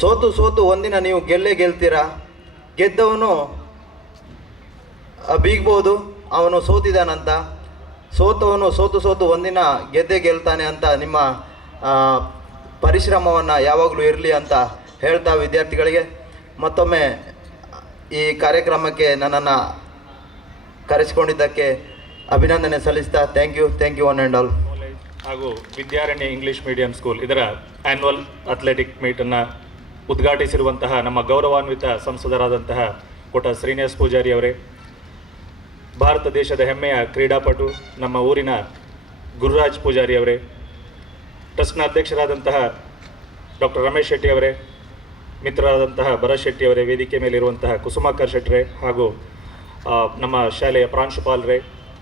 ಸೋತು ಒಂದಿನ ನೀವು ಗೆಲ್ತೀರಾ. ಗೆದ್ದವನು ಬೀಗ್ಬೋದು ಅವನು ಸೋತಿದ್ದಾನಂತ, ಸೋತವನು ಸೋತು ಒಂದಿನ ಗೆಲ್ತಾನೆ ಅಂತ ನಿಮ್ಮ ಪರಿಶ್ರಮವನ್ನು ಯಾವಾಗಲೂ ಇರಲಿ ಅಂತ ಹೇಳ್ತಾ ವಿದ್ಯಾರ್ಥಿಗಳಿಗೆ ಮತ್ತೊಮ್ಮೆ ಈ ಕಾರ್ಯಕ್ರಮಕ್ಕೆ ನನ್ನನ್ನು ಕರೆಸಿಕೊಂಡಿದ್ದಕ್ಕೆ ಅಭಿನಂದನೆ ಸಲ್ಲಿಸ್ತಾ thank you one and all. ಹಾಗೂ ವಿದ್ಯಾರಣ್ಯ ಇಂಗ್ಲಿಷ್ ಮೀಡಿಯಂ ಸ್ಕೂಲ್ ಇದರ ಆ್ಯನ್ಯುವಲ್ ಅಥ್ಲೆಟಿಕ್ ಮೀಟನ್ನು ಉದ್ಘಾಟಿಸಿರುವಂತಹ ನಮ್ಮ ಗೌರವಾನ್ವಿತ ಸಂಸದರಾದಂತಹ ಕೋಟ ಶ್ರೀನಿವಾಸ್ ಪೂಜಾರಿ ಅವರೇ, ಭಾರತ ದೇಶದ ಹೆಮ್ಮೆಯ ಕ್ರೀಡಾಪಟು ನಮ್ಮ ಊರಿನ ಗುರುರಾಜ್ ಪೂಜಾರಿ ಅವರೇ, ಟ್ರಸ್ಟ್ನ ಅಧ್ಯಕ್ಷರಾದಂತಹ ಡಾಕ್ಟರ್ ರಮೇಶ್ ಶೆಟ್ಟಿ ಅವರೇ, ಮಿತ್ರರಾದಂತಹ ಭರತ್ ಶೆಟ್ಟಿ ಅವರೇ, ವೇದಿಕೆ ಮೇಲಿರುವಂತಹ ಕುಸುಮಾಕರ್ ಶೆಟ್ಟರೆ ಹಾಗೂ ನಮ್ಮ ಶಾಲೆಯ ಪ್ರಾಂಶುಪಾಲರೇ,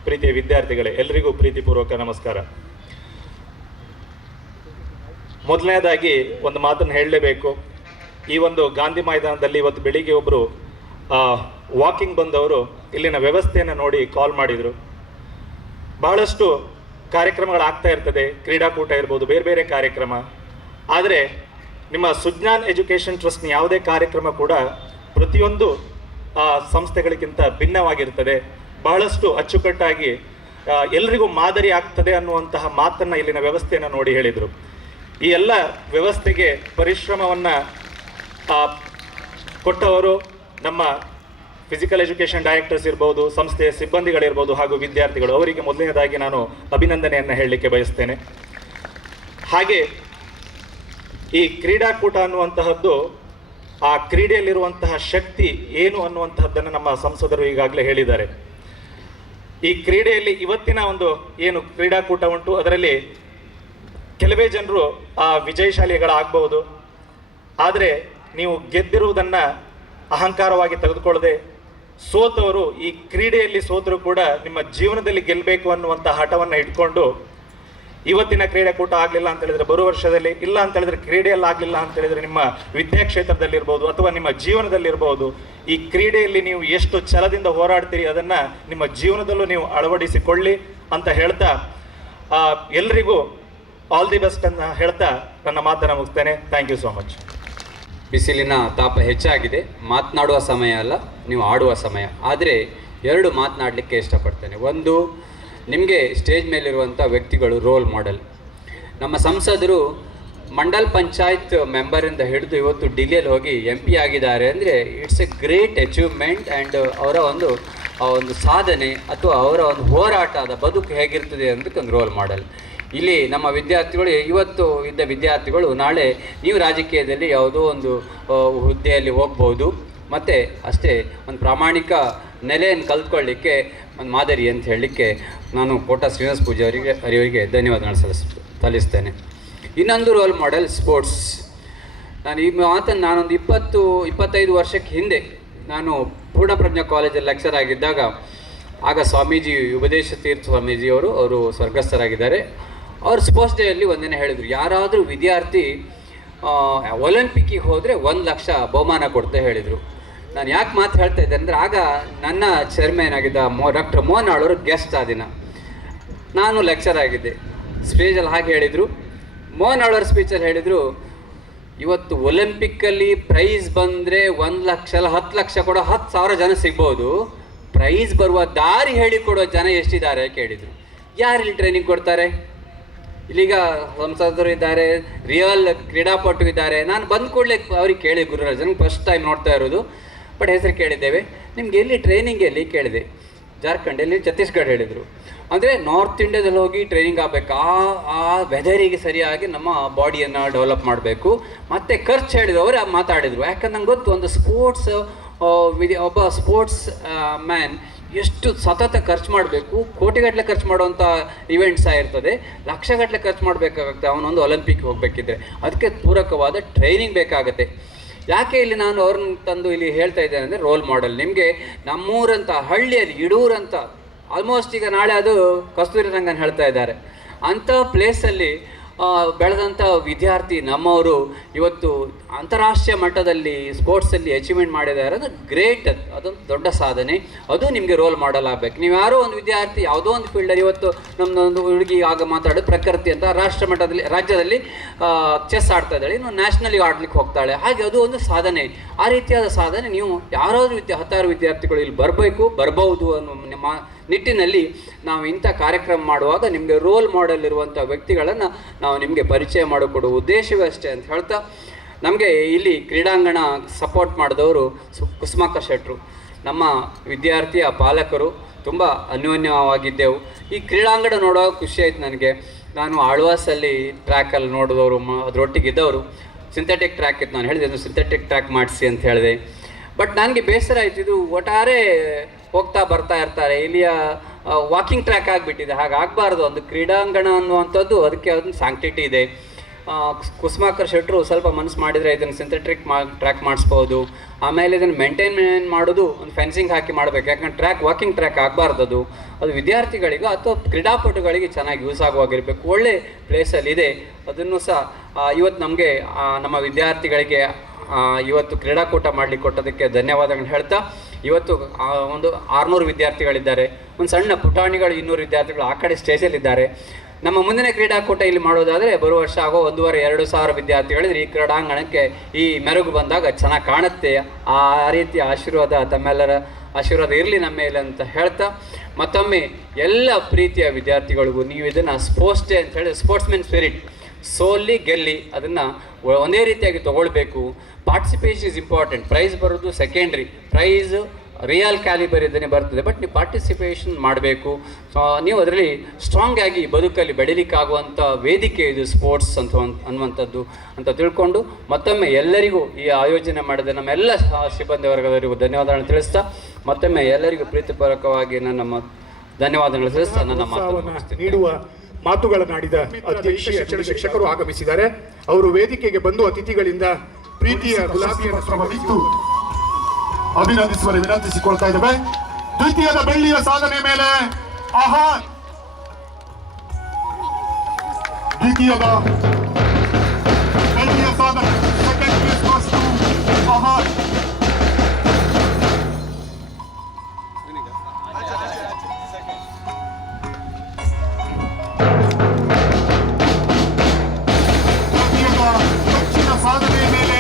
ಪ್ರೀತಿಯ ವಿದ್ಯಾರ್ಥಿಗಳೇ, ಎಲ್ಲರಿಗೂ ಪ್ರೀತಿಪೂರ್ವಕ ನಮಸ್ಕಾರ. ಮೊದಲನೇದಾಗಿ ಒಂದು ಮಾತನ್ನು ಹೇಳಲೇಬೇಕು. ಈ ಒಂದು ಗಾಂಧಿ ಮೈದಾನದಲ್ಲಿ ಇವತ್ತು ಬೆಳಿಗ್ಗೆ ಒಬ್ಬರು ವಾಕಿಂಗ್ ಬಂದವರು ಇಲ್ಲಿನ ವ್ಯವಸ್ಥೆಯನ್ನು ನೋಡಿ ಕಾಲ್ ಮಾಡಿದರು. ಬಹಳಷ್ಟು ಕಾರ್ಯಕ್ರಮಗಳಾಗ್ತಾ ಇರ್ತದೆ, ಕ್ರೀಡಾಕೂಟ ಇರ್ಬೋದು, ಬೇರೆ ಬೇರೆ ಕಾರ್ಯಕ್ರಮ. ಆದರೆ ನಿಮ್ಮ ಸುಜ್ಞಾನ್ ಎಜುಕೇಷನ್ ಟ್ರಸ್ಟ್ನ ಯಾವುದೇ ಕಾರ್ಯಕ್ರಮ ಕೂಡ ಪ್ರತಿಯೊಂದು ಸಂಸ್ಥೆಗಳಿಗಿಂತ ಭಿನ್ನವಾಗಿರ್ತದೆ. ಬಹಳಷ್ಟು ಅಚ್ಚುಕಟ್ಟಾಗಿ ಎಲ್ರಿಗೂ ಮಾದರಿ ಆಗ್ತದೆ ಅನ್ನುವಂತಹ ಮಾತನ್ನು ಇಲ್ಲಿನ ವ್ಯವಸ್ಥೆಯನ್ನು ನೋಡಿ ಹೇಳಿದರು. ಈ ಎಲ್ಲ ವ್ಯವಸ್ಥೆಗೆ ಪರಿಶ್ರಮವನ್ನು ಕೊಟ್ಟವರು ನಮ್ಮ ಫಿಸಿಕಲ್ ಎಜುಕೇಷನ್ ಡೈರೆಕ್ಟರ್ಸ್ ಇರ್ಬೋದು, ಸಂಸ್ಥೆಯ ಸಿಬ್ಬಂದಿಗಳಿರ್ಬೋದು ಹಾಗೂ ವಿದ್ಯಾರ್ಥಿಗಳು. ಅವರಿಗೆ ಮೊದಲನೇದಾಗಿ ನಾನು ಅಭಿನಂದನೆಯನ್ನು ಹೇಳಲಿಕ್ಕೆ ಬಯಸ್ತೇನೆ. ಹಾಗೆ ಈ ಕ್ರೀಡಾಕೂಟ ಅನ್ನುವಂತಹದ್ದು ಆ ಕ್ರೀಡೆಯಲ್ಲಿರುವಂತಹ ಶಕ್ತಿ ಏನು ಅನ್ನುವಂತಹದ್ದನ್ನು ನಮ್ಮ ಸಂಸದರು ಈಗಾಗಲೇ ಹೇಳಿದ್ದಾರೆ. ಈ ಕ್ರೀಡೆಯಲ್ಲಿ ಇವತ್ತಿನ ಒಂದು ಏನು ಕ್ರೀಡಾಕೂಟ ಉಂಟು ಅದರಲ್ಲಿ ಕೆಲವೇ ಜನರು ವಿಜಯಶಾಲಿಗಳಾಗಬಹುದು. ಆದರೆ ನೀವು ಗೆದ್ದಿರುವುದನ್ನು ಅಹಂಕಾರವಾಗಿ ತೆಗೆದುಕೊಳ್ಳದೆ ಸೋತವರು ಈ ಕ್ರೀಡೆಯಲ್ಲಿ ಸೋತರೂ ಕೂಡ ನಿಮ್ಮ ಜೀವನದಲ್ಲಿ ಗೆಲ್ಲಬೇಕು ಅನ್ನುವಂಥ ಹಠವನ್ನು ಇಟ್ಕೊಂಡು ಇವತ್ತಿನ ಕ್ರೀಡಾಕೂಟ ಆಗಲಿಲ್ಲ ಅಂತ ಹೇಳಿದ್ರೆ ಬರುವ ವರ್ಷದಲ್ಲಿ, ಇಲ್ಲ ಅಂತ ಹೇಳಿದ್ರೆ ಕ್ರೀಡೆಯಲ್ಲಿ ಆಗಲಿಲ್ಲ ಅಂತ ಹೇಳಿದ್ರೆ ನಿಮ್ಮ ವಿದ್ಯಾಕ್ಷೇತ್ರದಲ್ಲಿರ್ಬೋದು ಅಥವಾ ನಿಮ್ಮ ಜೀವನದಲ್ಲಿರ್ಬೋದು, ಈ ಕ್ರೀಡೆಯಲ್ಲಿ ನೀವು ಎಷ್ಟು ಛಲದಿಂದ ಹೋರಾಡ್ತೀರಿ ಅದನ್ನು ನಿಮ್ಮ ಜೀವನದಲ್ಲೂ ನೀವು ಅಳವಡಿಸಿಕೊಳ್ಳಿ ಅಂತ ಹೇಳ್ತಾ ಎಲ್ರಿಗೂ ಆಲ್ ದಿ ಬೆಸ್ಟ್ ಅಂತ ಹೇಳ್ತಾ ನನ್ನ ಮಾತನ್ನು ಮುಗಿಸ್ತೇನೆ. Thank you so much. ಬಿಸಿಲಿನ ತಾಪ ಹೆಚ್ಚಾಗಿದೆ, ಮಾತನಾಡುವ ಸಮಯ ಅಲ್ಲ, ನೀವು ಆಡುವ ಸಮಯ. ಆದರೆ ಎರಡು ಮಾತನಾಡಲಿಕ್ಕೆ ಇಷ್ಟಪಡ್ತೇನೆ. ಒಂದು, ನಿಮಗೆ ಸ್ಟೇಜ್ ಮೇಲಿರುವಂಥ ವ್ಯಕ್ತಿಗಳು ರೋಲ್ ಮಾಡೆಲ್. ನಮ್ಮ ಸಂಸದರು ಮಂಡಲ್ ಪಂಚಾಯತ್ ಮೆಂಬರಿಂದ ಹಿಡಿದು ಇವತ್ತು ಡಿಲ್ಲಿಯಲ್ಲಿ ಹೋಗಿ MP ಆಗಿದ್ದಾರೆ ಅಂದರೆ it's A great achievement. And ಅವರ ಒಂದು ಸಾಧನೆ ಅಥವಾ ಅವರ ಒಂದು ಹೋರಾಟದ ಬದುಕು ಹೇಗಿರ್ತದೆ ಅನ್ನೋದಕ್ಕೆ ಒಂದು ರೋಲ್ ಮಾಡೆಲ್. ಇಲ್ಲಿ ನಮ್ಮ ವಿದ್ಯಾರ್ಥಿಗಳು, ಇವತ್ತು ಇದ್ದ ವಿದ್ಯಾರ್ಥಿಗಳು ನಾಳೆ ನೀವು ರಾಜಕೀಯದಲ್ಲಿ ಯಾವುದೋ ಒಂದು ಹುದ್ದೆಯಲ್ಲಿ ಹೋಗ್ಬೋದು. ಮತ್ತು ಅಷ್ಟೇ ಒಂದು ಪ್ರಾಮಾಣಿಕ ನೆಲೆಯನ್ನು ಕಲ್ತ್ಕೊಳ್ಳಿಕ್ಕೆ ಒಂದು ಮಾದರಿ ಅಂತ ಹೇಳಲಿಕ್ಕೆ ನಾನು ಕೋಟ ಶ್ರೀನಿವಾಸ್ ಪೂಜಾರಿ ಅವರಿಗೆ ಧನ್ಯವಾದಗಳನ್ನು ಸಲ್ಲಿಸ್ತೇನೆ. ಇನ್ನೊಂದು ರೋಲ್ ಮಾಡೆಲ್ ಸ್ಪೋರ್ಟ್ಸ್. ನಾನು ಈ ಮಾತನ್ನು ನಾನೊಂದು 20-25 ವರ್ಷಕ್ಕೆ ಹಿಂದೆ ನಾನು ಪೂರ್ಣಪ್ರಜ್ಞಾ ಕಾಲೇಜಲ್ಲಿ ಲೆಕ್ಚರ್ ಆಗಿದ್ದಾಗ, ಆಗ ಸ್ವಾಮೀಜಿ ಉಪದೇಶ ತೀರ್ಥ ಸ್ವಾಮೀಜಿಯವರು ಅವರು ಸ್ವರ್ಗಸ್ಥರಾಗಿದ್ದಾರೆ. ಅವರು ಸ್ಪೋರ್ಟ್ಸ್ ಡೇಯಲ್ಲಿ ಒಂದಿನ ಹೇಳಿದರು, ಯಾರಾದರೂ ವಿದ್ಯಾರ್ಥಿ ಒಲಿಂಪಿಕ್ಕಿಗೆ ಹೋದರೆ 1 ಲಕ್ಷ ಬಹುಮಾನ ಕೊಡ್ತಾ ಹೇಳಿದರು. ನಾನು ಯಾಕೆ ಮಾತು ಹೇಳ್ತಾ ಇದ್ದೆ ಅಂದರೆ, ಆಗ ನನ್ನ ಚೇರ್ಮನ್ ಆಗಿದ್ದ ಡಾಕ್ಟರ್ ಮೋಹನ್ ಆಳವರು ಗೆಸ್ಟ್ ಆ ದಿನ, ನಾನು ಲೆಕ್ಚರ್ ಆಗಿದ್ದೆ. ಸ್ಪೀಚಲ್ಲಿ ಹಾಗೆ ಹೇಳಿದರು. ಮೋಹನ್ ಆಳವರ ಸ್ಪೀಚಲ್ಲಿ ಹೇಳಿದರು, ಇವತ್ತು ಒಲಿಂಪಿಕ್ಕಲ್ಲಿ ಪ್ರೈಸ್ ಬಂದರೆ 1 ಲಕ್ಷ ಅಲ್ಲ 10 ಲಕ್ಷ ಕೊಡೋ 10,000 ಜನ ಸಿಗ್ಬೋದು, ಪ್ರೈಸ್ ಬರುವ ದಾರಿ ಹೇಳಿಕೊಡೋ ಜನ ಎಷ್ಟಿದ್ದಾರೆ ಕೇಳಿದರು. ಯಾರು ಇಲ್ಲಿ ಟ್ರೈನಿಂಗ್ ಕೊಡ್ತಾರೆ? ಇಲ್ಲೀಗ ಸಂಸದರು ಇದ್ದಾರೆ, ರಿಯಲ್ ಕ್ರೀಡಾಪಟು ಇದ್ದಾರೆ. ನಾನು ಬಂದು ಕೂಡಲೇ ಅವ್ರಿಗೆ ಕೇಳಿ, ಗುರುರಾಜ್, ನನಗೆ ಫಸ್ಟ್ ಟೈಮ್ ನೋಡ್ತಾ ಇರೋದು, ಬಟ್ ಹೆಸರು ಕೇಳಿದ್ದೇವೆ, ನಿಮ್ಗೆ ಎಲ್ಲಿ ಟ್ರೈನಿಂಗ್ ಎಲ್ಲಿ ಕೇಳಿದೆ. ಜಾರ್ಖಂಡ್, ಎಲ್ಲಿ ಛತ್ತೀಸ್ಗಢ ಹೇಳಿದರು. ಅಂದರೆ ನಾರ್ತ್ ಇಂಡಿಯಾದಲ್ಲಿ ಹೋಗಿ ಟ್ರೈನಿಂಗ್ ಆಗಬೇಕು, ಆ ವೆದರಿಗೆ ಸರಿಯಾಗಿ ನಮ್ಮ ಬಾಡಿಯನ್ನು ಡೆವಲಪ್ ಮಾಡಬೇಕು. ಮತ್ತು ಖರ್ಚು ಹೇಳಿದ್ರು, ಅವರೇ ಮಾತಾಡಿದರು. ಯಾಕಂದ್ರೆ ನಂಗೆ ಗೊತ್ತು, ಒಂದು ಸ್ಪೋರ್ಟ್ಸ್ ಒಬ್ಬ ಸ್ಪೋರ್ಟ್ಸ್ ಮ್ಯಾನ್ ಎಷ್ಟು ಸತತ ಖರ್ಚು ಮಾಡಬೇಕು, ಕೋಟಿಗಟ್ಟಲೆ ಖರ್ಚು ಮಾಡುವಂಥ ಇವೆಂಟ್ಸ್ ಆಗಿರ್ತದೆ, ಲಕ್ಷಗಟ್ಟಲೆ ಖರ್ಚು ಮಾಡಬೇಕಾಗುತ್ತೆ ಅವನೊಂದು ಒಲಿಂಪಿಕ್ ಹೋಗಬೇಕಿದ್ರೆ. ಅದಕ್ಕೆ ಪೂರಕವಾದ ಟ್ರೈನಿಂಗ್ ಬೇಕಾಗುತ್ತೆ. ಯಾಕೆ ಇಲ್ಲಿ ನಾನು ಅವ್ರನ್ನ ತಂದು ಇಲ್ಲಿ ಹೇಳ್ತಾ ಇದ್ದೇನೆ ಅಂದರೆ, ರೋಲ್ ಮಾಡೆಲ್. ನಿಮಗೆ ನಮ್ಮೂರಂಥ ಹಳ್ಳಿಯಲ್ಲಿ ಇಡೂರಂಥ, ಆಲ್ಮೋಸ್ಟ್ ಈಗ ನಾಳೆ ಅದು ಕಸ್ತೂರಿ ರಂಗನ್ ಹೇಳ್ತಾ ಇದ್ದಾರೆ, ಅಂಥ ಪ್ಲೇಸಲ್ಲಿ ಬೆಳೆದಂಥ ವಿದ್ಯಾರ್ಥಿ ನಮ್ಮವರು ಇವತ್ತು ಅಂತಾರಾಷ್ಟ್ರೀಯ ಮಟ್ಟದಲ್ಲಿ ಸ್ಪೋರ್ಟ್ಸಲ್ಲಿ ಅಚೀವ್ಮೆಂಟ್ ಮಾಡಿದ್ದಾರೆ. ಅದು ಗ್ರೇಟ್, ಅದೊಂದು ದೊಡ್ಡ ಸಾಧನೆ. ಅದು ನಿಮಗೆ ರೋಲ್ ಮಾಡಲ್ ಆಗಬೇಕು. ನೀವು ಯಾರೋ ಒಂದು ವಿದ್ಯಾರ್ಥಿ ಯಾವುದೋ ಒಂದು ಫೀಲ್ಡಲ್ಲಿ, ಇವತ್ತು ನಮ್ಮದೊಂದು ಹುಡುಗಿ ಆಗ ಮಾತಾಡೋದು ಪ್ರಕೃತಿ ಅಂತ ರಾಷ್ಟ್ರ ಮಟ್ಟದಲ್ಲಿ ರಾಜ್ಯದಲ್ಲಿ ಚೆಸ್ ಆಡ್ತಾ ಇದ್ದಾಳೆ, ಇನ್ನು ನ್ಯಾಷನಲಿ ಆಡ್ಲಿಕ್ಕೆ ಹೋಗ್ತಾಳೆ. ಹಾಗೆ ಅದು ಒಂದು ಸಾಧನೆ. ಆ ರೀತಿಯಾದ ಸಾಧನೆ ನೀವು ಯಾರಾದರೂ ಹತ್ತಾರು ವಿದ್ಯಾರ್ಥಿಗಳು ಇಲ್ಲಿ ಬರ್ಬೋದು ಅನ್ನೋ ನಿಮ್ಮ ನಿಟ್ಟಿನಲ್ಲಿ ನಾವು ಇಂಥ ಕಾರ್ಯಕ್ರಮ ಮಾಡುವಾಗ ನಿಮಗೆ ರೋಲ್ ಮಾಡೆಲ್ ಇರುವಂಥ ವ್ಯಕ್ತಿಗಳನ್ನು ನಾವು ನಿಮಗೆ ಪರಿಚಯ ಮಾಡಿಕೊಡುವ ಉದ್ದೇಶವೇ ಅಷ್ಟೇ ಅಂತ ಹೇಳ್ತಾ, ನಮಗೆ ಇಲ್ಲಿ ಕ್ರೀಡಾಂಗಣ ಸಪೋರ್ಟ್ ಮಾಡಿದವರು ಕುಸುಮಾಕರ್ ಶೆಟ್ಟರು, ನಮ್ಮ ವಿದ್ಯಾರ್ಥಿಯ ಪಾಲಕರು. ತುಂಬ ಅನ್ಯೋನ್ಯವಾಗಿದ್ದೆವು. ಈ ಕ್ರೀಡಾಂಗಣ ನೋಡುವಾಗ ಖುಷಿ ಆಯ್ತು ನನಗೆ. ನಾನು ಆಳ್ವಾಸಲ್ಲಿ ಟ್ರ್ಯಾಕಲ್ಲಿ ನೋಡಿದವರು, ಅದರೊಟ್ಟಿಗಿದ್ದವರು. ಸಿಂಥೆಟಿಕ್ ಟ್ರ್ಯಾಕ್ ಇತ್ತು, ನಾನು ಹೇಳಿದೆ ಸಿಂಥೆಟಿಕ್ ಟ್ರ್ಯಾಕ್ ಮಾಡಿಸಿ ಅಂತ ಹೇಳಿದೆ. ಬಟ್ ನನಗೆ ಬೇಸರ ಆಯಿತು, ಇದು ಒಟ್ಟಾರೆ ಹೋಗ್ತಾ ಬರ್ತಾ ಇರ್ತಾರೆ, ಇಲ್ಲಿಯ ವಾಕಿಂಗ್ ಟ್ರ್ಯಾಕ್ ಆಗಿಬಿಟ್ಟಿದೆ. ಹಾಗಾಗಬಾರ್ದು. ಒಂದು ಕ್ರೀಡಾಂಗಣ ಅನ್ನುವಂಥದ್ದು ಅದಕ್ಕೆ ಅದೊಂದು ಸ್ಯಾಂಕ್ಟಿಟಿ ಇದೆ. ಕುಸುಮಾಕರ್ ಶೆಟ್ಟರು ಸ್ವಲ್ಪ ಮನಸ್ಸು ಮಾಡಿದರೆ ಇದನ್ನು ಸಿಂಥೆಟಿಕ್ ಟ್ರ್ಯಾಕ್ ಮಾಡಿಸ್ಬೋದು. ಆಮೇಲೆ ಇದನ್ನು ಮೇಂಟೈನ್ ಮಾಡೋದು ಒಂದು ಫೆನ್ಸಿಂಗ್ ಹಾಕಿ ಮಾಡಬೇಕು. ಯಾಕಂದ್ರೆ ವಾಕಿಂಗ್ ಟ್ರ್ಯಾಕ್ ಆಗಬಾರ್ದು. ಅದು ವಿದ್ಯಾರ್ಥಿಗಳಿಗೆ ಅಥವಾ ಕ್ರೀಡಾಪಟುಗಳಿಗೆ ಚೆನ್ನಾಗಿ ಯೂಸ್ ಆಗುವಾಗಿರಬೇಕು. ಒಳ್ಳೆ ಪ್ಲೇಸಲ್ಲಿದೆ. ಅದನ್ನು ಸಹ ಇವತ್ತು ನಮಗೆ ನಮ್ಮ ವಿದ್ಯಾರ್ಥಿಗಳಿಗೆ ಇವತ್ತು ಕ್ರೀಡಾಕೂಟ ಮಾಡಲಿಕ್ಕೆ ಕೊಟ್ಟೋದಕ್ಕೆ ಧನ್ಯವಾದಗಳನ್ನ ಹೇಳ್ತಾ, ಇವತ್ತು ಒಂದು 600 ವಿದ್ಯಾರ್ಥಿಗಳಿದ್ದಾರೆ. ಒಂದು ಸಣ್ಣ ಪುಟಾಣಿಗಳು 200 ವಿದ್ಯಾರ್ಥಿಗಳು ಆ ಕಡೆ ಸ್ಟೇಜಲ್ಲಿದ್ದಾರೆ. ನಮ್ಮ ಮುಂದಿನ ಕ್ರೀಡಾಕೂಟ ಇಲ್ಲಿ ಮಾಡೋದಾದರೆ ಬರುವ ವರ್ಷ ಆಗೋ 1,500-2,000 ವಿದ್ಯಾರ್ಥಿಗಳಿದ್ರೆ ಈ ಕ್ರೀಡಾಂಗಣಕ್ಕೆ ಈ ಮೆರುಗು ಬಂದಾಗ ಚೆನ್ನಾಗಿ ಕಾಣುತ್ತೆ. ಆ ರೀತಿಯ ಆಶೀರ್ವಾದ, ತಮ್ಮೆಲ್ಲರ ಆಶೀರ್ವಾದ ಇರಲಿ ನಮ್ಮ ಮೇಲೆ ಅಂತ ಹೇಳ್ತಾ, ಮತ್ತೊಮ್ಮೆ ಎಲ್ಲ ಪ್ರೀತಿಯ ವಿದ್ಯಾರ್ಥಿಗಳಿಗೂ ನೀವು ಇದನ್ನು ಸ್ಪೋರ್ಟ್ಸ್ ಡೇ ಅಂತ ಹೇಳಿ, ಸ್ಪೋರ್ಟ್ಸ್ಮೆನ್ ಸ್ಪಿರಿಟ್, ಸೋಲ್ಲಿ ಗೆಲ್ಲಿ ಅದನ್ನು ಒಂದೇ ರೀತಿಯಾಗಿ ತೊಗೊಳ್ಬೇಕು. Participation is important. ಪ್ರೈಸ್ ಬರೋದು ಸೆಕೆಂಡ್ರಿ. ಪ್ರೈಸ್ ರಿಯಲ್ ಕ್ಯಾಲಿಬರ್ ಇದನ್ನೇ ಬರ್ತದೆ, ಬಟ್ ನೀವು ಪಾರ್ಟಿಸಿಪೇಷನ್ ಮಾಡಬೇಕು. ನೀವು ಅದರಲ್ಲಿ ಸ್ಟ್ರಾಂಗ್ ಆಗಿ ಬದುಕಲ್ಲಿ ಬೆಳೀಲಿಕ್ಕಾಗುವಂಥ ವೇದಿಕೆ ಇದು ಸ್ಪೋರ್ಟ್ಸ್ ಅನ್ನುವಂಥದ್ದು ಅಂತ ತಿಳ್ಕೊಂಡು, ಮತ್ತೊಮ್ಮೆ ಎಲ್ಲರಿಗೂ ಈ ಆಯೋಜನೆ ಮಾಡಿದ ನಮ್ಮೆಲ್ಲ ಸಿಬ್ಬಂದಿ ವರ್ಗದವರಿಗೂ ಧನ್ಯವಾದಗಳನ್ನು ತಿಳಿಸ್ತಾ, ಮತ್ತೊಮ್ಮೆ ಎಲ್ಲರಿಗೂ ಪ್ರೀತಿಪೂರ್ವಕವಾಗಿ ನನ್ನ ಧನ್ಯವಾದಗಳು ತಿಳಿಸ್ತಾ ನನ್ನ ಮಾತನ್ನು ನೀಡುವ ಮಾತುಗಳನ್ನಾಡಿದ ಅಧ್ಯಕ್ಷ ಶಿಕ್ಷಣ ಶಿಕ್ಷಕರು ಆಗಮಿಸಿದ್ದಾರೆ. ಅವರು ವೇದಿಕೆಗೆ ಬಂದು ಅತಿಥಿಗಳಿಂದ ಪ್ರೀತಿಯ ಗುಲಾಬಿ ಪತ್ರವನ್ನಿತ್ತು ಅಭಿನಂದಿಸುವಲ್ಲಿ ವಿನಂತಿಸಿಕೊಳ್ತಾ ಇದ್ದೇವೆ. ದ್ವಿತೀಯದ ಬೆಳ್ಳಿಯ ಸಾಧನೆ ಮೇಲೆ ಆಹಾರ್, ದ್ವಿತೀಯದ ಬೆಳ್ಳಿಯ ಸಾಧನೆ ಸೆಕೆಂಡ್ ಪ್ಲೇಸ್ goes to ಆಹಾರ್. ಹೆಚ್ಚಿನ ಸಾಧನೆ ಮೇಲೆ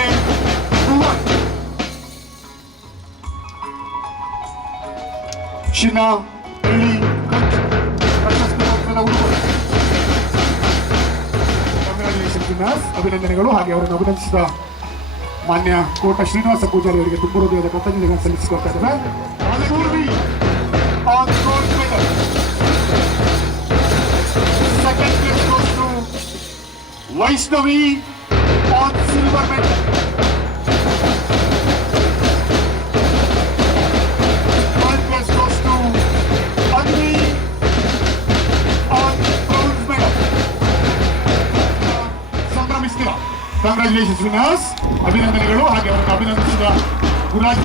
ಚಿನ್ನ, ಬೆಳ್ಳಿ, ಪ್ರಶಸ್ತಿ ಪತ್ರದ ಉಡುಗೊರೆ. ಅಭಿನಂದನೆಗಳು. ಹಾಗೆ ಅವರನ್ನು ಅಭಿನಂದಿಸಿದ ಮಾನ್ಯ ಕೋಟ ಶ್ರೀನಿವಾಸ ಪೂಜಾರಿ ಅವರಿಗೆ ತುಂಬ ಹೃದಯದ ಕೃತಜ್ಞತೆಗಳನ್ನು ಸಲ್ಲಿಸಿಕೊಳ್ತಾ ಇದ್ದಾರೆ. Second place goes to Vaishnavi on silver medal. Third place goes to Advi on bronze medal. ಸಂಭ್ರಮಿಸಿದ. Congratulations winners. ಅಭಿನಂದನೆಗಳು. ಹಾಗೆ ಅವರನ್ನು ಅಭಿನಂದಿಸಿದ ಗುರುರಾಜ್